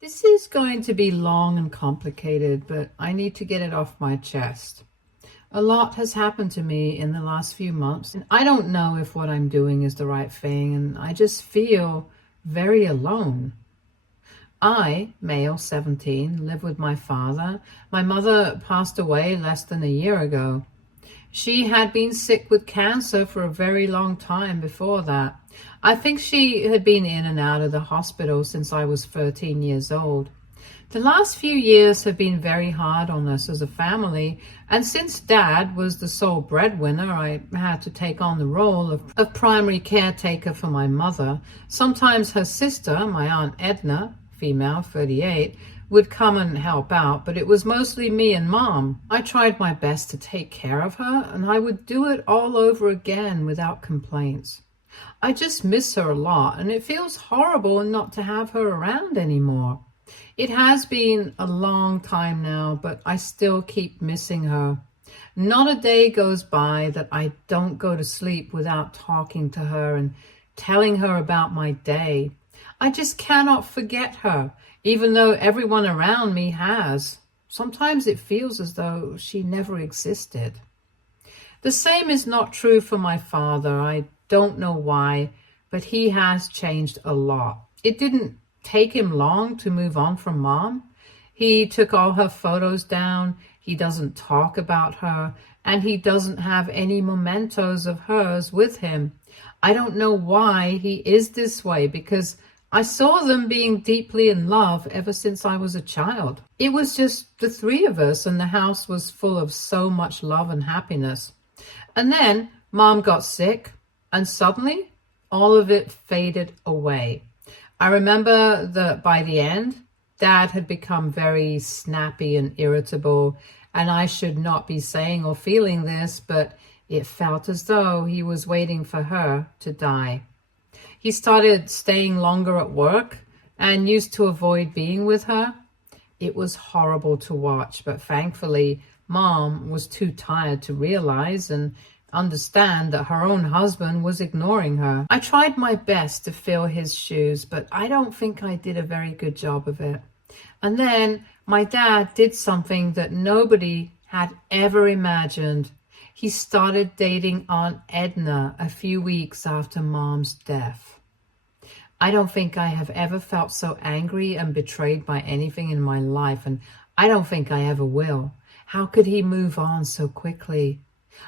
This is going to be long and complicated, but I need to get it off my chest. A lot has happened to me in the last few months, and I don't know if what I'm doing is the right thing, and I just feel very alone. I, male 17, live with my father. My mother passed away less than a year ago. She had been sick with cancer for a very long time before that. I think she had been in and out of the hospital since I was 13 years old. The last few years have been very hard on us as a family, and since Dad was the sole breadwinner, I had to take on the role of primary caretaker for my mother. Sometimes her sister, my Aunt Edna, female, 38, would come and help out, but it was mostly me and Mom. I tried my best to take care of her, and I would do it all over again without complaints. I just miss her a lot, and it feels horrible not to have her around anymore. It has been a long time now, but I still keep missing her. Not a day goes by that I don't go to sleep without talking to her and telling her about my day. I just cannot forget her, even though everyone around me has. Sometimes it feels as though she never existed. The same is not true for my father. I don't know why, but he has changed a lot. It didn't take him long to move on from Mom. He took all her photos down. He doesn't talk about her, and he doesn't have any mementos of hers with him. I don't know why he is this way, because I saw them being deeply in love ever since I was a child. It was just the three of us, and the house was full of so much love and happiness. And then Mom got sick, and suddenly all of it faded away. I remember that by the end, Dad had become very snappy and irritable, and I should not be saying or feeling this, but it felt as though he was waiting for her to die. He started staying longer at work and used to avoid being with her. It was horrible to watch, but thankfully, Mom was too tired to realize and understand that her own husband was ignoring her. I tried my best to fill his shoes, but I don't think I did a very good job of it. And then my dad did something that nobody had ever imagined. He started dating Aunt Edna a few weeks after Mom's death. I don't think I have ever felt so angry and betrayed by anything in my life, and I don't think I ever will. How could he move on so quickly?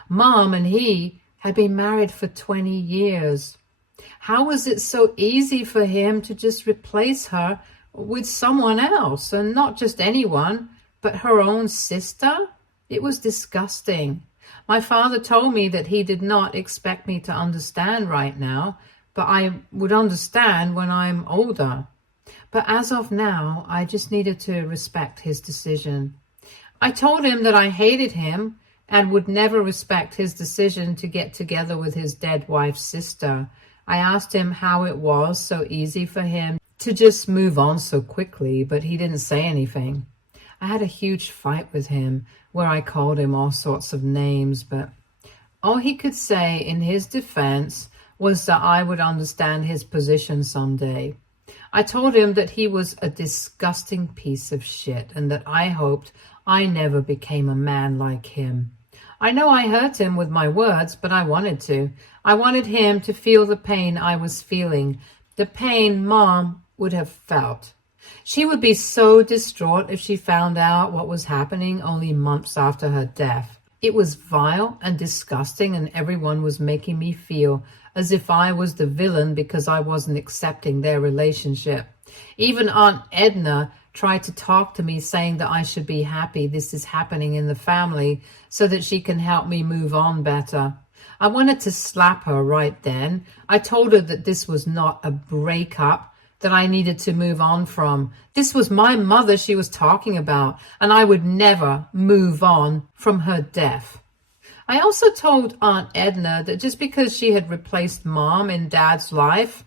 Mom and he had been married for 20 years. How was it so easy for him to just replace her with someone else, and not just anyone, but her own sister? It was disgusting. My father told me that he did not expect me to understand right now, but I would understand when I'm older. But as of now, I just needed to respect his decision. I told him that I hated him and would never respect his decision to get together with his dead wife's sister. I asked him how it was so easy for him to just move on so quickly, but he didn't say anything. I had a huge fight with him where I called him all sorts of names, but all he could say in his defense was that I would understand his position someday. I told him that he was a disgusting piece of shit and that I hoped I never became a man like him. I know I hurt him with my words, but I wanted to. I wanted him to feel the pain I was feeling, the pain Mom would have felt. She would be so distraught if she found out what was happening only months after her death. It was vile and disgusting, and everyone was making me feel as if I was the villain because I wasn't accepting their relationship. Even Aunt Edna tried to talk to me, saying that I should be happy this is happening in the family so that she can help me move on better. I wanted to slap her right then. I told her that this was not a breakup that I needed to move on from. This was my mother she was talking about, and I would never move on from her death. I also told Aunt Edna that just because she had replaced Mom in Dad's life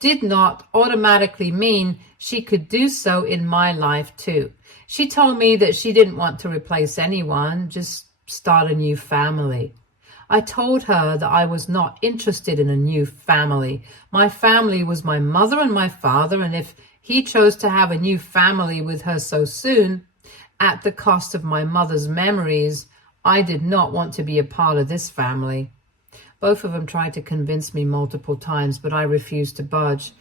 did not automatically mean she could do so in my life too. She told me that she didn't want to replace anyone, just start a new family. I told her that I was not interested in a new family. My family was my mother and my father, and if He chose to have a new family with her so soon, at the cost of my mother's memories. I did not want to be a part of this family. Both of them tried to convince me multiple times, but I refused to budge.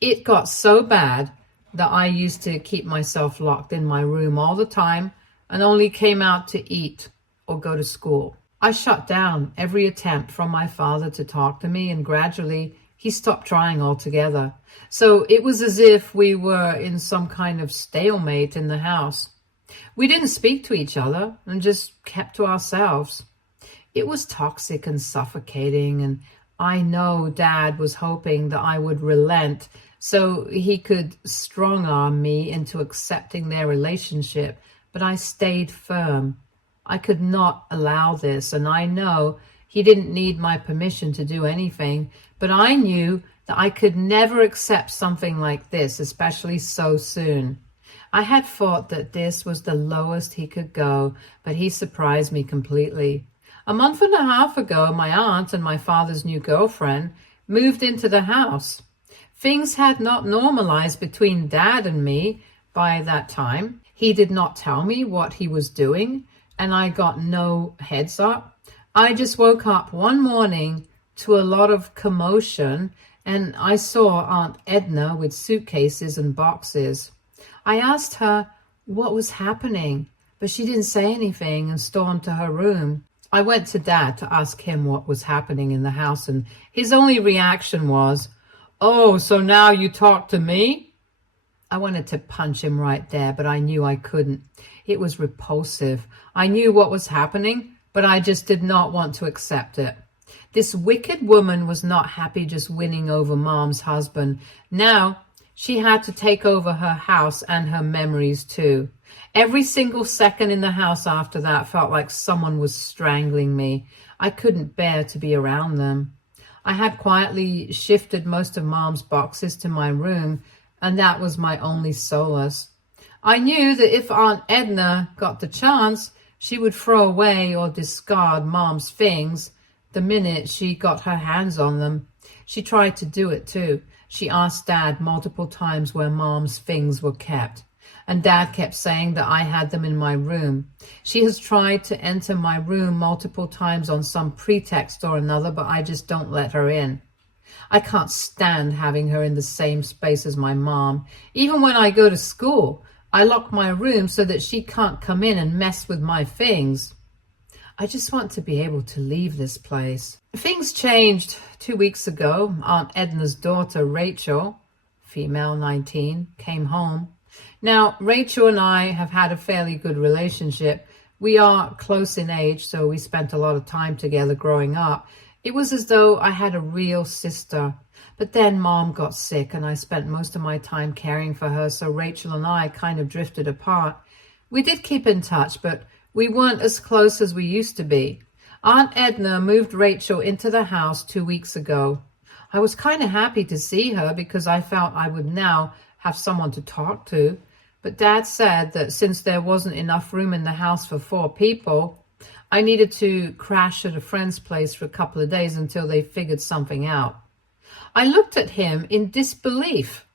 It got so bad that I used to keep myself locked in my room all the time and only came out to eat or go to school. I shut down every attempt from my father to talk to me, and gradually he stopped trying altogether. So it was as if we were in some kind of stalemate in the house. We didn't speak to each other and just kept to ourselves. It was toxic and suffocating, and I know Dad was hoping that I would relent so he could strong-arm me into accepting their relationship, but I stayed firm. I could not allow this, and I know he didn't need my permission to do anything, but I knew that I could never accept something like this, especially so soon. I had thought that this was the lowest he could go, but he surprised me completely. A month and a half ago, my aunt and my father's new girlfriend moved into the house. Things had not normalized between Dad and me by that time. He did not tell me what he was doing, and I got no heads up. I just woke up one morning to a lot of commotion, and I saw Aunt Edna with suitcases and boxes. I asked her what was happening, but she didn't say anything and stormed to her room. I went to Dad to ask him what was happening in the house, and his only reaction was, "Oh, so now you talk to me?" I wanted to punch him right there, but I knew I couldn't. It was repulsive. I knew what was happening, but I just did not want to accept it. This wicked woman was not happy just winning over Mom's husband. Now she had to take over her house and her memories too. Every single second in the house after that felt like someone was strangling me. I couldn't bear to be around them. I had quietly shifted most of Mom's boxes to my room, and that was my only solace. I knew that if Aunt Edna got the chance, she would throw away or discard Mom's things the minute she got her hands on them. She tried to do it too. She asked Dad multiple times where Mom's things were kept, and Dad kept saying that I had them in my room. She has tried to enter my room multiple times on some pretext or another, but I just don't let her in. I can't stand having her in the same space as my mom. Even when I go to school, I lock my room so that she can't come in and mess with my things. I just want to be able to leave this place. Things changed 2 weeks ago. Aunt Edna's daughter, Rachel, female 19, came home. Now, Rachel and I have had a fairly good relationship. We are close in age, so we spent a lot of time together growing up. It was as though I had a real sister. But then Mom got sick, and I spent most of my time caring for her, so Rachel and I kind of drifted apart. We did keep in touch, but we weren't as close as we used to be. Aunt Edna moved Rachel into the house 2 weeks ago. I was kind of happy to see her because I felt I would now have someone to talk to. But Dad said that since there wasn't enough room in the house for 4 people, I needed to crash at a friend's place for a couple of days until they figured something out. I looked at him in disbelief.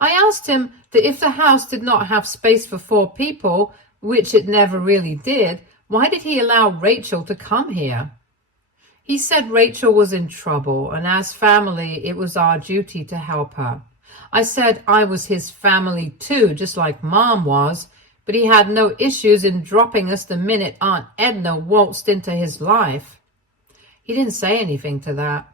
I asked him that if the house did not have space for 4 people, which it never really did, why did he allow Rachel to come here? He said Rachel was in trouble, and as family, it was our duty to help her. I said I was his family too, just like Mom was, but he had no issues in dropping us the minute Aunt Edna waltzed into his life. He didn't say anything to that,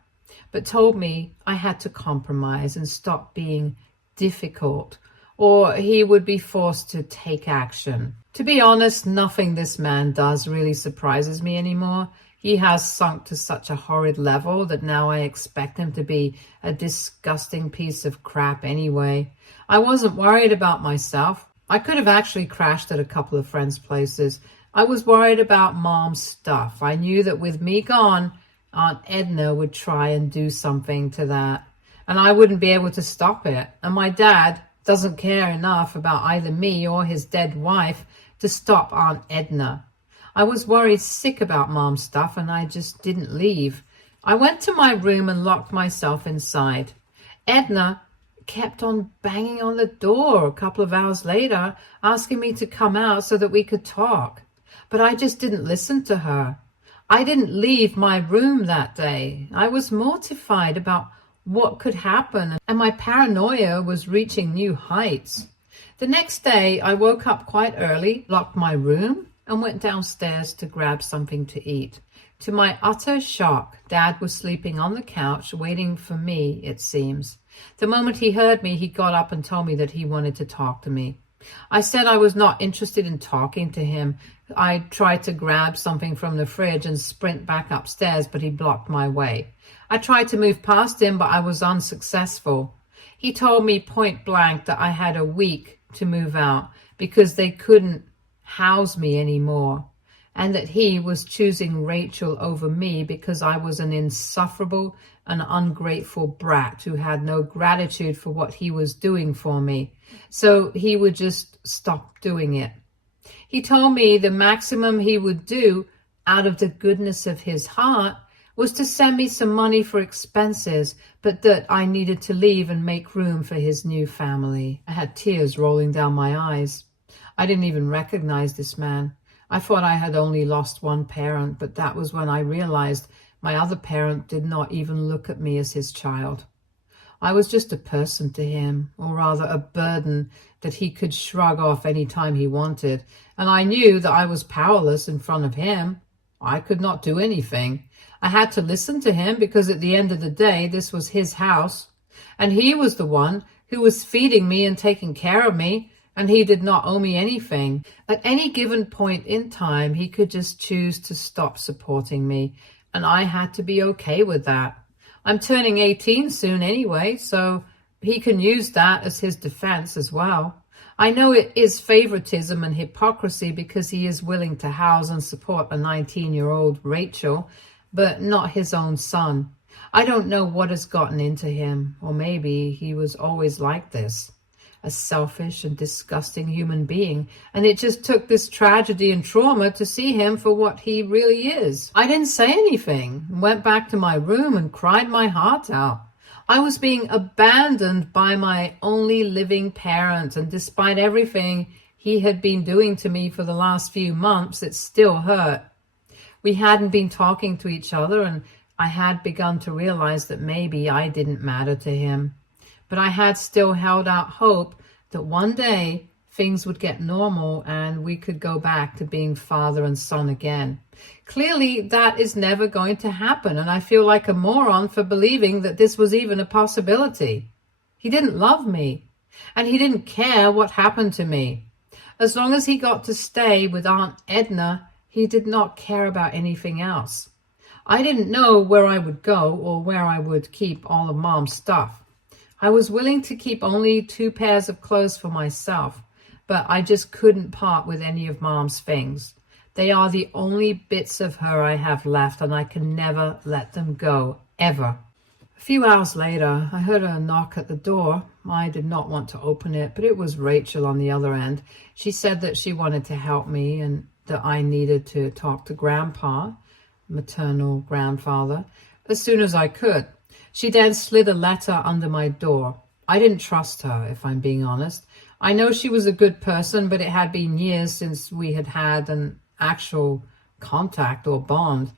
but told me I had to compromise and stop being difficult, or he would be forced to take action. To be honest, nothing this man does really surprises me anymore. He has sunk to such a horrid level that now I expect him to be a disgusting piece of crap anyway. I wasn't worried about myself. I could have actually crashed at a couple of friends' places. I was worried about Mom's stuff. I knew that with me gone, Aunt Edna would try and do something to that, and I wouldn't be able to stop it. And my dad doesn't care enough about either me or his dead wife to stop Aunt Edna. I was worried sick about Mom's stuff, and I just didn't leave. I went to my room and locked myself inside. Edna kept on banging on the door a couple of hours later, asking me to come out so that we could talk. But I just didn't listen to her. I didn't leave my room that day. I was mortified about what could happen, and my paranoia was reaching new heights. The next day, I woke up quite early, locked my room, and went downstairs to grab something to eat. To my utter shock, Dad was sleeping on the couch, waiting for me, it seems. The moment he heard me, he got up and told me that he wanted to talk to me. I said I was not interested in talking to him. I tried to grab something from the fridge and sprint back upstairs, but he blocked my way. I tried to move past him, but I was unsuccessful. He told me point blank that I had a week to move out because they couldn't house me anymore, and that he was choosing Rachel over me because I was an insufferable and ungrateful brat who had no gratitude for what he was doing for me. So he would just stop doing it. He told me the maximum he would do out of the goodness of his heart was to send me some money for expenses, but that I needed to leave and make room for his new family. I had tears rolling down my eyes. I didn't even recognize this man. I thought I had only lost one parent, but that was when I realized my other parent did not even look at me as his child. I was just a person to him, or rather a burden that he could shrug off any time he wanted, and I knew that I was powerless in front of him. I could not do anything. I had to listen to him because at the end of the day, this was his house, and he was the one who was feeding me and taking care of me, and he did not owe me anything. At any given point in time, he could just choose to stop supporting me, and I had to be okay with that. I'm turning 18 soon anyway, so he can use that as his defense as well. I know it is favoritism and hypocrisy because he is willing to house and support a 19-year-old Rachel, but not his own son. I don't know what has gotten into him, or maybe he was always like this, a selfish and disgusting human being, and it just took this tragedy and trauma to see him for what he really is. I didn't say anything, went back to my room and cried my heart out. I was being abandoned by my only living parent, and despite everything he had been doing to me for the last few months, it still hurt. We hadn't been talking to each other, and I had begun to realize that maybe I didn't matter to him. But I had still held out hope that one day things would get normal and we could go back to being father and son again. Clearly, that is never going to happen, and I feel like a moron for believing that this was even a possibility. He didn't love me, and he didn't care what happened to me. As long as he got to stay with Aunt Edna, he did not care about anything else. I didn't know where I would go or where I would keep all of Mom's stuff. I was willing to keep only 2 pairs of clothes for myself, but I just couldn't part with any of Mom's things. They are the only bits of her I have left, and I can never let them go, ever. A few hours later, I heard a knock at the door. I did not want to open it, but it was Rachel on the other end. She said that she wanted to help me and that I needed to talk to Grandpa, maternal grandfather, as soon as I could. She then slid a letter under my door. I didn't trust her, if I'm being honest. I know she was a good person, but it had been years since we had had an actual contact or bond.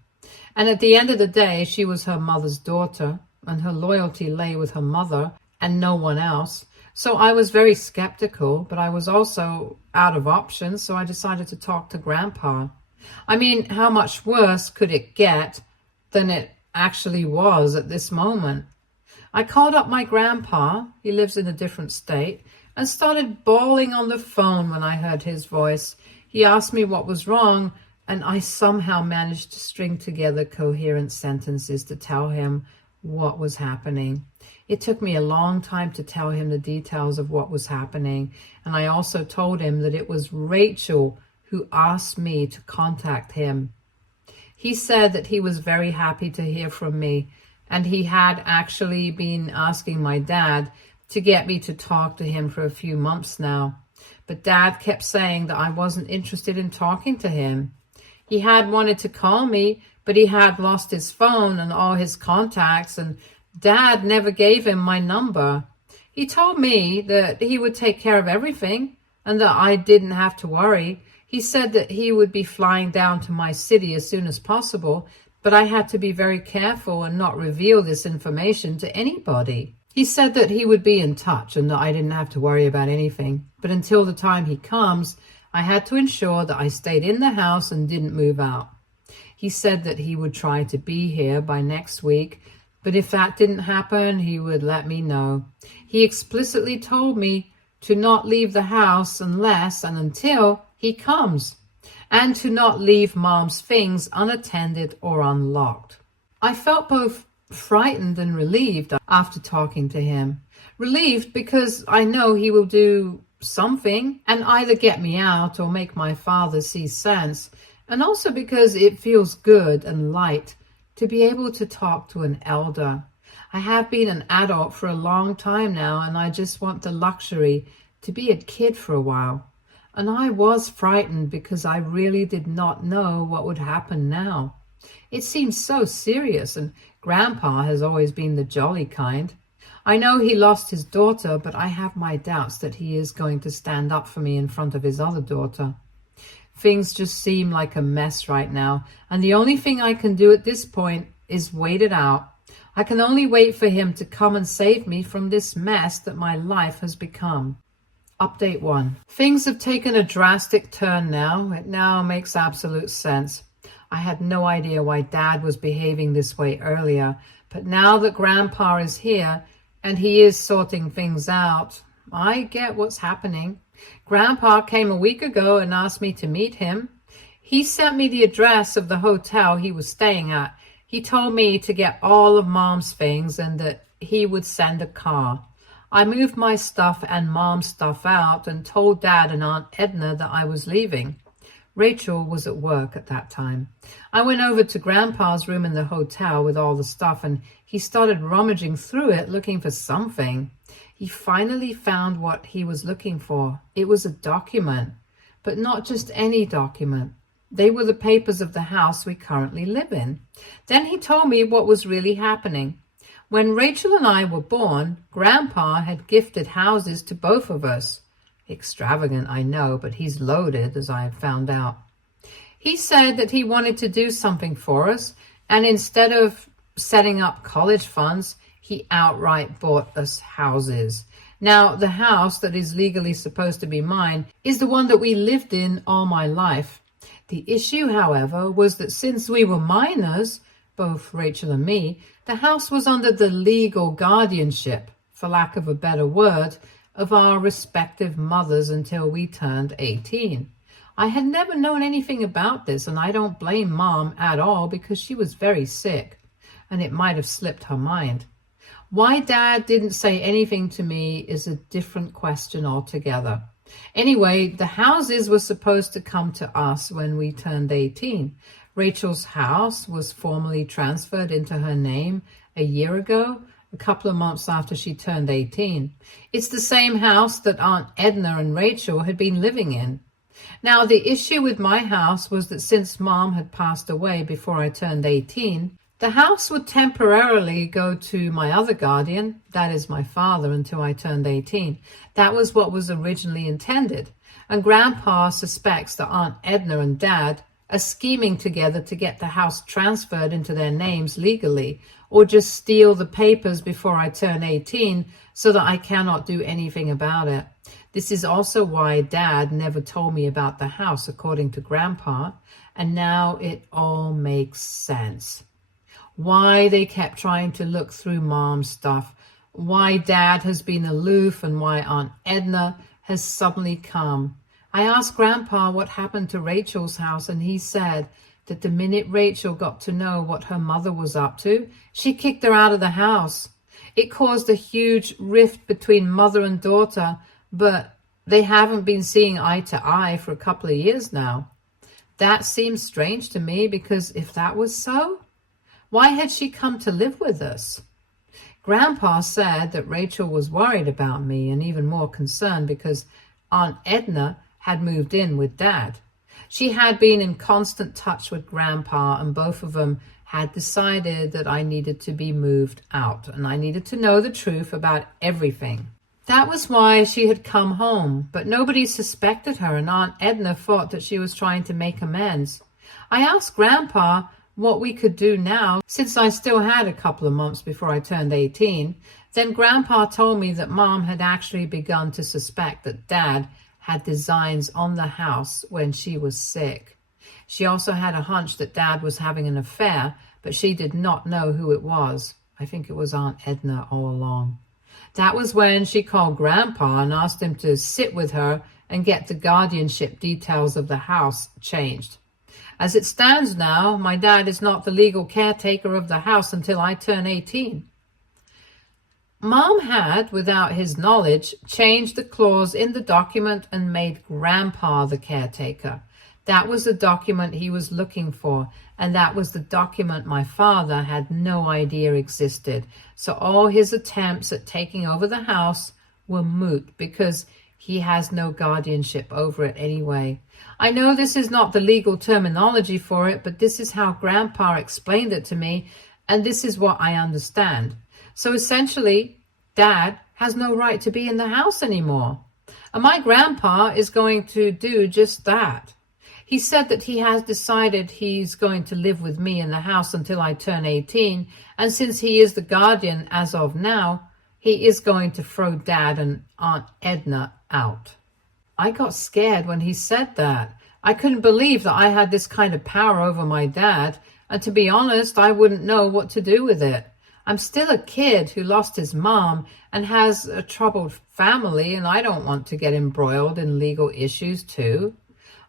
And at the end of the day, she was her mother's daughter, and her loyalty lay with her mother and no one else. So I was very skeptical, but I was also out of options, so I decided to talk to Grandpa. I mean, how much worse could it get than it actually was at this moment? I called up my grandpa, he lives in a different state, and started bawling on the phone when I heard his voice. He asked me what was wrong, and I somehow managed to string together coherent sentences to tell him what was happening. It took me a long time to tell him the details of what was happening, and I also told him that it was Rachel who asked me to contact him. He said that he was very happy to hear from me, and he had actually been asking my dad to get me to talk to him for a few months now. But Dad kept saying that I wasn't interested in talking to him. He had wanted to call me, but he had lost his phone and all his contacts, and Dad never gave him my number. He told me that he would take care of everything and that I didn't have to worry. He said that he would be flying down to my city as soon as possible, but I had to be very careful and not reveal this information to anybody. He said that he would be in touch and that I didn't have to worry about anything. But until the time he comes, I had to ensure that I stayed in the house and didn't move out. He said that he would try to be here by next week, but if that didn't happen, he would let me know. He explicitly told me to not leave the house unless and until he comes, and to not leave Mom's things unattended or unlocked. I felt both frightened and relieved after talking to him. Relieved because I know he will do something and either get me out or make my father see sense, and also because it feels good and light to be able to talk to an elder. I have been an adult for a long time now, and I just want the luxury to be a kid for a while. And I was frightened because I really did not know what would happen now. It seems so serious, and Grandpa has always been the jolly kind. I know he lost his daughter, but I have my doubts that he is going to stand up for me in front of his other daughter. Things just seem like a mess right now, and the only thing I can do at this point is wait it out. I can only wait for him to come and save me from this mess that my life has become. Update 1. Things have taken a drastic turn now. It now makes absolute sense. I had no idea why Dad was behaving this way earlier, but now that Grandpa is here and he is sorting things out, I get what's happening. Grandpa came a week ago and asked me to meet him. He sent me the address of the hotel he was staying at. He told me to get all of Mom's things and that he would send a car. I moved my stuff and Mom's stuff out and told Dad and Aunt Edna that I was leaving. Rachel was at work at that time. I went over to Grandpa's room in the hotel with all the stuff, and he started rummaging through it looking for something. He finally found what he was looking for. It was a document, but not just any document. They were the papers of the house we currently live in. Then he told me what was really happening. When Rachel and I were born, Grandpa had gifted houses to both of us. Extravagant, I know, but he's loaded, as I have found out. He said that he wanted to do something for us, and instead of setting up college funds, he outright bought us houses. Now, the house that is legally supposed to be mine is the one that we lived in all my life. The issue, however, was that since we were minors, both Rachel and me, the house was under the legal guardianship, for lack of a better word, of our respective mothers until we turned 18. I had never known anything about this, and I don't blame Mom at all because she was very sick, and it might have slipped her mind. Why Dad didn't say anything to me is a different question altogether. Anyway, the houses were supposed to come to us when we turned 18. Rachel's house was formally transferred into her name a year ago, a couple of months after she turned 18. It's the same house that Aunt Edna and Rachel had been living in. Now, the issue with my house was that since Mom had passed away before I turned 18, the house would temporarily go to my other guardian, that is my father, until I turned 18. That was what was originally intended. And Grandpa suspects that Aunt Edna and Dad are scheming together to get the house transferred into their names legally, or just steal the papers before I turn 18 so that I cannot do anything about it. This is also why Dad never told me about the house, according to Grandpa, and now it all makes sense. Why they kept trying to look through Mom's stuff, why Dad has been aloof, and why Aunt Edna has suddenly come. I asked Grandpa what happened to Rachel's house, and he said that the minute Rachel got to know what her mother was up to, she kicked her out of the house. It caused a huge rift between mother and daughter, but they haven't been seeing eye to eye for a couple of years now. That seems strange to me, because if that was so, why had she come to live with us? Grandpa said that Rachel was worried about me and even more concerned because Aunt Edna had moved in with Dad. She had been in constant touch with Grandpa, and both of them had decided that I needed to be moved out and I needed to know the truth about everything. That was why she had come home, but nobody suspected her, and Aunt Edna thought that she was trying to make amends. I asked Grandpa what we could do now, since I still had a couple of months before I turned 18. Then Grandpa told me that Mom had actually begun to suspect that Dad had designs on the house when she was sick. She also had a hunch that Dad was having an affair, but she did not know who it was. I think it was Aunt Edna all along. That was when she called Grandpa and asked him to sit with her and get the guardianship details of the house changed. As it stands now, my dad is not the legal caretaker of the house until I turn 18. Mom had, without his knowledge, changed the clause in the document and made Grandpa the caretaker. That was the document he was looking for, and that was the document my father had no idea existed. So all his attempts at taking over the house were moot because he has no guardianship over it anyway. I know this is not the legal terminology for it, but this is how Grandpa explained it to me, and this is what I understand. So essentially, Dad has no right to be in the house anymore. And my grandpa is going to do just that. He said that he has decided he's going to live with me in the house until I turn 18, and since he is the guardian as of now, he is going to throw Dad and Aunt Edna out. I got scared when he said that. I couldn't believe that I had this kind of power over my dad, and to be honest, I wouldn't know what to do with it. I'm still a kid who lost his mom and has a troubled family, and I don't want to get embroiled in legal issues too.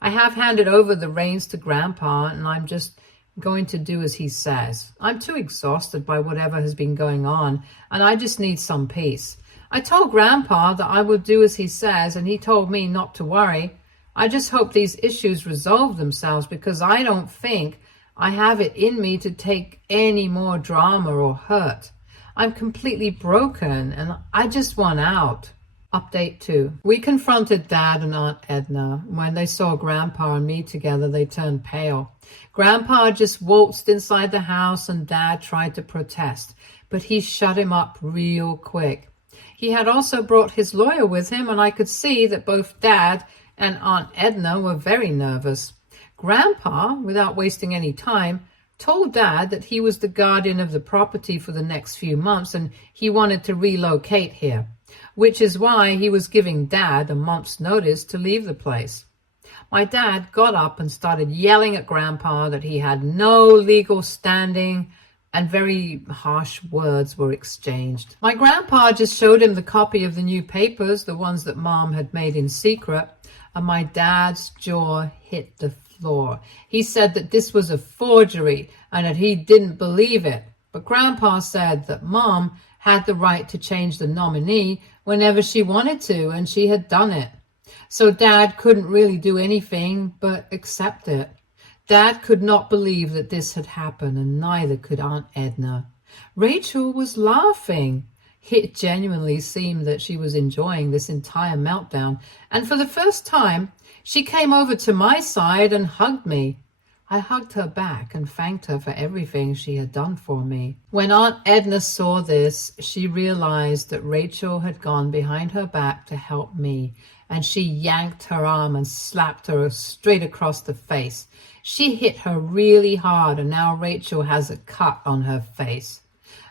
I have handed over the reins to Grandpa, and I'm just going to do as he says. I'm too exhausted by whatever has been going on, and I just need some peace. I told Grandpa that I would do as he says, and he told me not to worry. I just hope these issues resolve themselves, because I don't think I have it in me to take any more drama or hurt. I'm completely broken, and I just want out. Update 2. We confronted Dad and Aunt Edna. When they saw Grandpa and me together, they turned pale. Grandpa just waltzed inside the house, and Dad tried to protest, but he shut him up real quick. He had also brought his lawyer with him, and I could see that both Dad and Aunt Edna were very nervous. Grandpa, without wasting any time, told Dad that he was the guardian of the property for the next few months, and he wanted to relocate here, which is why he was giving Dad a month's notice to leave the place. My dad got up and started yelling at Grandpa that he had no legal standing, and very harsh words were exchanged. My grandpa just showed him the copy of the new papers, the ones that Mom had made in secret, and my dad's jaw hit the floor. He said that this was a forgery and that he didn't believe it. But Grandpa said that Mom had the right to change the nominee whenever she wanted to, and she had done it. So Dad couldn't really do anything but accept it. Dad could not believe that this had happened, and neither could Aunt Edna. Rachel was laughing. It genuinely seemed that she was enjoying this entire meltdown, and for the first time, she came over to my side and hugged me. I hugged her back and thanked her for everything she had done for me. When Aunt Edna saw this, she realized that Rachel had gone behind her back to help me, and she yanked her arm and slapped her straight across the face. She hit her really hard, and now Rachel has a cut on her face.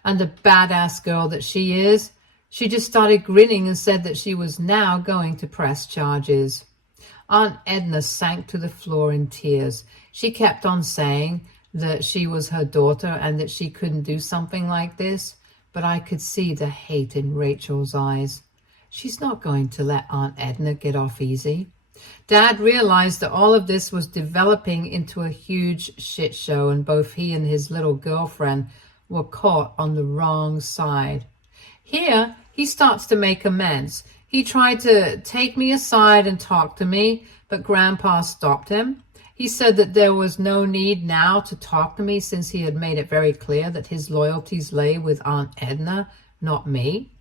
And the badass girl that she is, she just started grinning and said that she was now going to press charges. Aunt Edna sank to the floor in tears. She kept on saying that she was her daughter and that she couldn't do something like this, but I could see the hate in Rachel's eyes. She's not going to let Aunt Edna get off easy. Dad realized that all of this was developing into a huge shit show, and both he and his little girlfriend were caught on the wrong side. Here, he starts to make amends. He tried to take me aside and talk to me, but Grandpa stopped him. He said that there was no need now to talk to me since he had made it very clear that his loyalties lay with Aunt Edna, not me.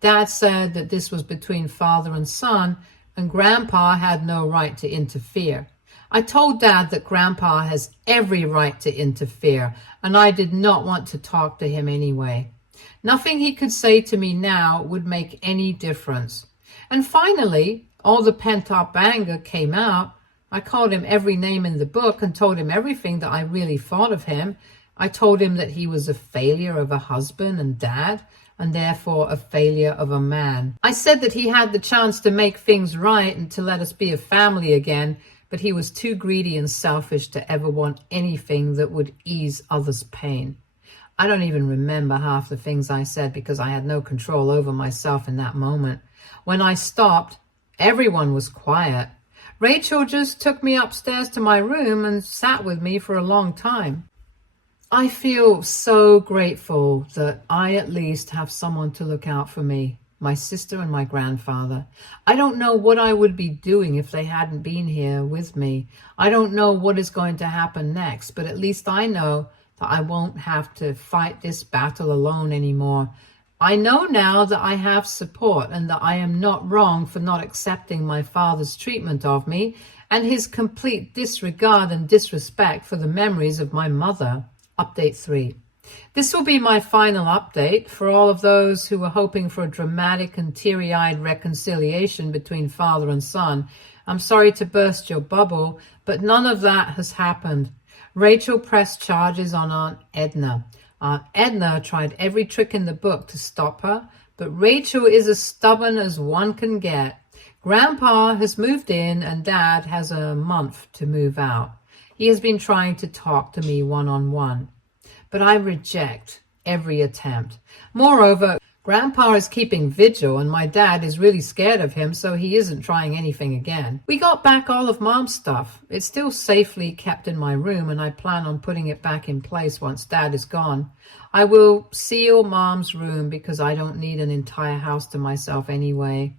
Dad said that this was between father and son, and Grandpa had no right to interfere. I told Dad that Grandpa has every right to interfere, and I did not want to talk to him anyway. Nothing he could say to me now would make any difference. And finally, all the pent-up anger came out. I called him every name in the book and told him everything that I really thought of him. I told him that he was a failure of a husband and dad, and therefore a failure of a man. I said that he had the chance to make things right and to let us be a family again, but he was too greedy and selfish to ever want anything that would ease others' pain. I don't even remember half the things I said because I had no control over myself in that moment. When I stopped, everyone was quiet. Rachel just took me upstairs to my room and sat with me for a long time. I feel so grateful that I at least have someone to look out for me, my sister and my grandfather. I don't know what I would be doing if they hadn't been here with me. I don't know what is going to happen next, but at least I know that I won't have to fight this battle alone anymore. I know now that I have support and that I am not wrong for not accepting my father's treatment of me and his complete disregard and disrespect for the memories of my mother. Update 3. This will be my final update for all of those who were hoping for a dramatic and teary-eyed reconciliation between father and son. I'm sorry to burst your bubble, but none of that has happened. Rachel pressed charges on Aunt Edna. Aunt Edna tried every trick in the book to stop her, but Rachel is as stubborn as one can get. Grandpa has moved in and Dad has a month to move out. He has been trying to talk to me one-on-one, but I reject every attempt. Moreover, Grandpa is keeping vigil and my dad is really scared of him, so he isn't trying anything again. We got back all of Mom's stuff. It's still safely kept in my room and I plan on putting it back in place once Dad is gone. I will seal Mom's room because I don't need an entire house to myself anyway.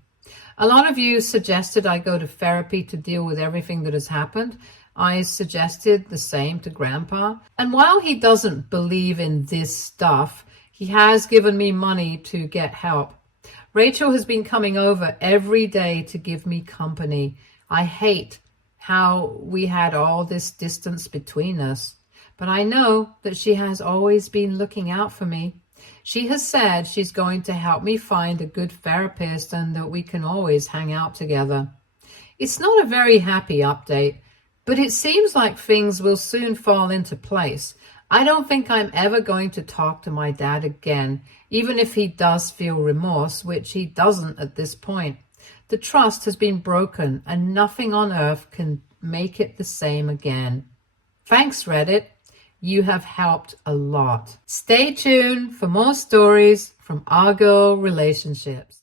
A lot of you suggested I go to therapy to deal with everything that has happened. I suggested the same to Grandpa. And while he doesn't believe in this stuff, he has given me money to get help. Rachel has been coming over every day to give me company. I hate how we had all this distance between us, but I know that she has always been looking out for me. She has said she's going to help me find a good therapist and that we can always hang out together. It's not a very happy update, but it seems like things will soon fall into place. I don't think I'm ever going to talk to my dad again, even if he does feel remorse, which he doesn't at this point. The trust has been broken and nothing on earth can make it the same again. Thanks, Reddit. You have helped a lot. Stay tuned for more stories from our girl relationships.